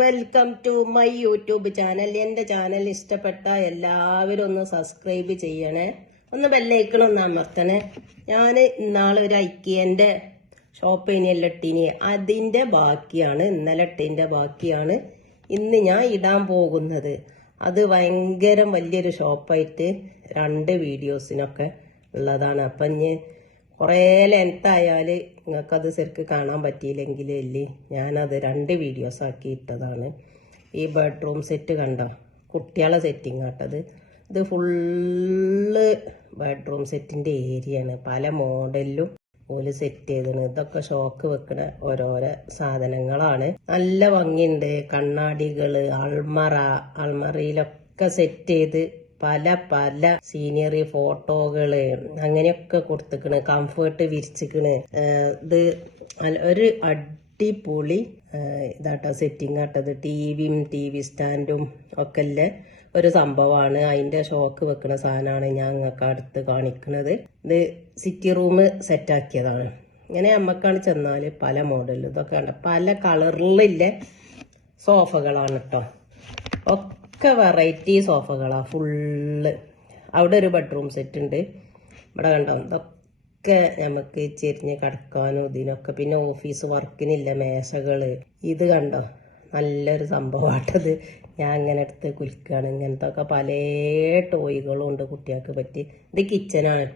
Welcome to my YouTube channel. എൻ്റെ channel ഇഷ്ടപ്പെട്ട എല്ലാവരും ഒന്ന് സബ്സ്ക്രൈബ് ചെയ്യണേ, ഒന്ന് ബെല്ലൈക്കൺ ഒന്ന് അമർത്തണേ. ഞാൻ ഇന്നാളെ ഒരു ഐക്യൻ്റെ ഷോപ്പ് ഇട്ടിനി, അതിൻ്റെ ബാക്കിയാണ്, ഇന്നലെ ഇട്ടതിൻ്റെ ബാക്കിയാണ് ഇന്ന് ഞാൻ ഇടാൻ പോകുന്നത്. അത് ഭയങ്കര വലിയൊരു ഷോപ്പായിട്ട് 2 വീഡിയോസിനൊക്കെ ഉള്ളതാണ്. അപ്പം ഇനി കുറേ ലെങ്ത് ആയാൽ നിങ്ങൾക്കത് ശരിക്ക് കാണാൻ പറ്റിയില്ലെങ്കിൽ ഞാനത് 2 വീഡിയോസ് ആക്കി ഇട്ടതാണ്. ഈ ബെഡ്റൂം സെറ്റ് കണ്ടോ, കുട്ടികളെ സെറ്റിങ് ആട്ടത്. ഇത് ഫുള്ള് ബെഡ്റൂം സെറ്റിൻ്റെ ഏരിയയാണ്. പല മോഡലിലും ഓല് സെറ്റ് ചെയ്തത്. ഇതൊക്കെ ഷോക്ക് വെക്കുന്ന ഓരോരോ സാധനങ്ങളാണ്. നല്ല ഭംഗിയുണ്ട്. കണ്ണാടികള്, അൾമറയിലൊക്കെ സെറ്റ് ചെയ്ത് പല പല സീനറി ഫോട്ടോകള് അങ്ങനെയൊക്കെ കൊടുത്തിക്കണ്. കംഫേർട്ട് വിരിച്ചിക്കണ്. ഇത് ഒരു അടിപൊളി ഇതാട്ടോ സെറ്റിംഗ് ആട്ടത്. ടി വി സ്റ്റാൻഡും ഒക്കെ അല്ലേ ഒരു സംഭവമാണ്. അതിന്റെ ഷോക്ക് വെക്കുന്ന സാധനമാണ് ഞാൻ നിങ്ങൾക്ക് അടുത്ത് കാണിക്കുന്നത്. ഇത് സിറ്റി റൂം സെറ്റാക്കിയതാണ്. ഇങ്ങനെ നമ്മക്കാണ് ചെന്നാൽ പല മോഡലിൽ ഇതൊക്കെ ഉണ്ട്. പല കളറിലില്ല സോഫകളാണ് കേട്ടോ. ഒക്കെ വെറൈറ്റി സോഫകളാ ഫുള്ള്. അവിടെ ഒരു ബെഡ്റൂം സെറ്റ് ഉണ്ട്. ഇവിടെ കണ്ടോ, ഇതൊക്കെ നമുക്ക് ചെരിഞ്ഞ് കിടക്കാനും ഇതിനൊക്കെ. പിന്നെ ഓഫീസ് വർക്കിനില്ല മേശകള്. ഇത് കണ്ടോ, നല്ലൊരു സംഭവമാട്ടത്. ഞാൻ ഇങ്ങനെ എടുത്ത് കുലിക്കുകയാണ്. ഇങ്ങനത്തെ ഒക്കെ പല ടോയ്കളും ഉണ്ട് കുട്ടികൾക്ക് പറ്റി. ഇത് കിച്ചനാണ്.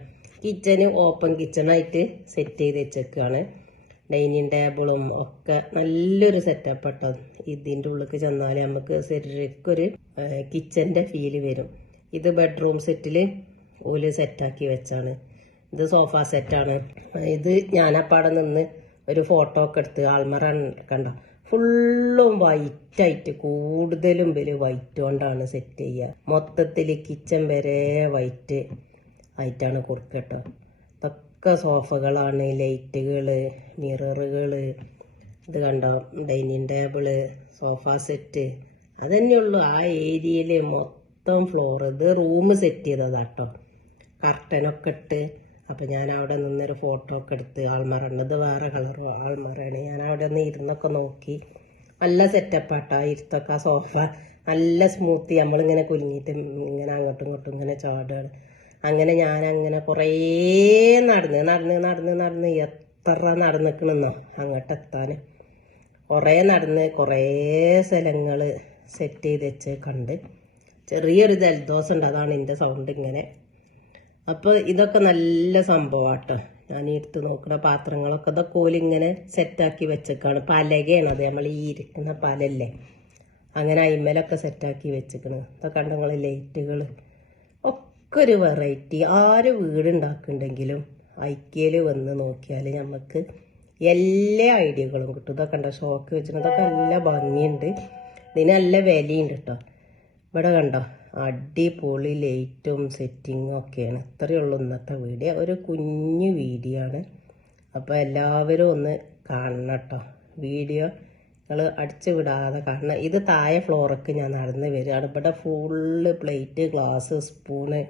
കിച്ചന് ഓപ്പൺ കിച്ചണായിട്ട് സെറ്റ് ചെയ്ത് വെച്ചേക്കാണ്. ഡൈനിങ് ടേബിളും ഒക്കെ നല്ലൊരു സെറ്റപ്പ് കേട്ടോ. ഇതിൻ്റെ ഉള്ളിൽ ചെന്നാൽ നമുക്ക് ശരിക്കൊരു കിച്ചൻ്റെ ഫീല് വരും. ഇത് ബെഡ്റൂം സെറ്റിൽ ഓല് സെറ്റാക്കി വെച്ചാണ്. ഇത് സോഫ സെറ്റാണ്. ഇത് ഞാനപ്പാടെ നിന്ന് ഒരു ഫോട്ടോ ഒക്കെ എടുത്ത് ആൾമറ കണ്ടോ, ഫുള്ളും വൈറ്റായിട്ട്, കൂടുതലും വൈറ്റ് കൊണ്ടാണ് സെറ്റ് ചെയ്യുക. മൊത്തത്തിൽ കിച്ചൺ വരെ വൈറ്റ് ആയിട്ടാണ് കൊടുക്കുക കേട്ടോ. ഒക്കെ സോഫകളാണ്, ലൈറ്റുകള്, മിററുകള്. ഇത് കണ്ടോ, ഡൈനിങ് ടേബിള്, സോഫ സെറ്റ്. അതന്നെയുള്ളൂ ആ ഏരിയയിൽ മൊത്തം ഫ്ലോർ. ഇത് റൂം സെറ്റ് ചെയ്തതാട്ടോ, കർട്ടനൊക്കെ ഇട്ട്. അപ്പം ഞാൻ അവിടെ നിന്നൊരു ഫോട്ടോ ഒക്കെ എടുത്ത് ആൾമറ. ഇത് വേറെ കളർ ആൾമറയാണ്. ഞാൻ അവിടെ നിന്ന് ഇരുന്നൊക്കെ നോക്കി. നല്ല സെറ്റപ്പാട്ടോ ഇരുത്തൊക്കെ. സോഫ നല്ല സ്മൂത്തി. നമ്മളിങ്ങനെ കുലുങ്ങിയിട്ട് ഇങ്ങനെ അങ്ങോട്ടും ഇങ്ങോട്ടും ഇങ്ങനെ ചാടുകയാണ്. അങ്ങനെ ഞാനങ്ങനെ കുറേ നടന്ന് എത്ര നടന്നിക്കണെന്നോ അങ്ങോട്ട് എത്താൻ. കുറേ നടന്ന് കുറേ സ്ഥലങ്ങൾ സെറ്റ് ചെയ്ത് വെച്ച് കണ്ട്. ചെറിയൊരു ജലദോഷം ഉണ്ട്, അതാണ് എൻ്റെ സൗണ്ട് ഇങ്ങനെ. അപ്പോൾ ഇതൊക്കെ നല്ല സംഭവമാട്ടോ. ഞാൻ എടുത്ത് നോക്കുന്ന പാത്രങ്ങളൊക്കെ ഇതൊക്കെ ഓലിങ്ങനെ സെറ്റാക്കി വെച്ചേക്കാണ്. പലകയാണ് അത്, നമ്മൾ ഈ ഇരിക്കുന്ന പലല്ലേ, അങ്ങനെ അയിമലൊക്കെ സെറ്റാക്കി വെച്ചേക്കണ്. ഇതൊക്കെ കണ്ടോ നിങ്ങൾ, ലൈറ്റുകൾ ഒക്കെ ഒരു വെറൈറ്റി. ആര് വീടുണ്ടാക്കുന്നുണ്ടെങ്കിലും ഐക്യയിൽ വന്ന് നോക്കിയാൽ നമുക്ക് എല്ലാ ഐഡിയകളും കിട്ടും. ഇതൊക്കെ ഉണ്ടോ ഷോക്ക് വെച്ചിട്ട്, ഇതൊക്കെ നല്ല ഭംഗിയുണ്ട്. ഇതിന് നല്ല വിലയുണ്ട് കേട്ടോ. ഇവിടെ കണ്ടോ, അടിപൊളി ലൈറ്റും സെറ്റിങ്ങും ഒക്കെയാണ്. ഇത്രയേ ഉള്ളൂ ഇന്നത്തെ വീഡിയോ. ഒരു കുഞ്ഞു വീഡിയോ ആണ്. അപ്പോൾ എല്ലാവരും ഒന്ന് കാണണം കേട്ടോ. വീഡിയോ നിങ്ങൾ അടിച്ചു വിടാതെ കാണണം. ഇത് താഴെ ഫ്ലോറൊക്കെ ഞാൻ നടന്ന് വരികയാണ്. ഇവിടെ ഫുള്ള് പ്ലേറ്റ്, ഗ്ലാസ്, സ്പൂണ്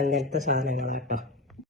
അങ്ങനത്തെ സാധനങ്ങളാട്ടോ.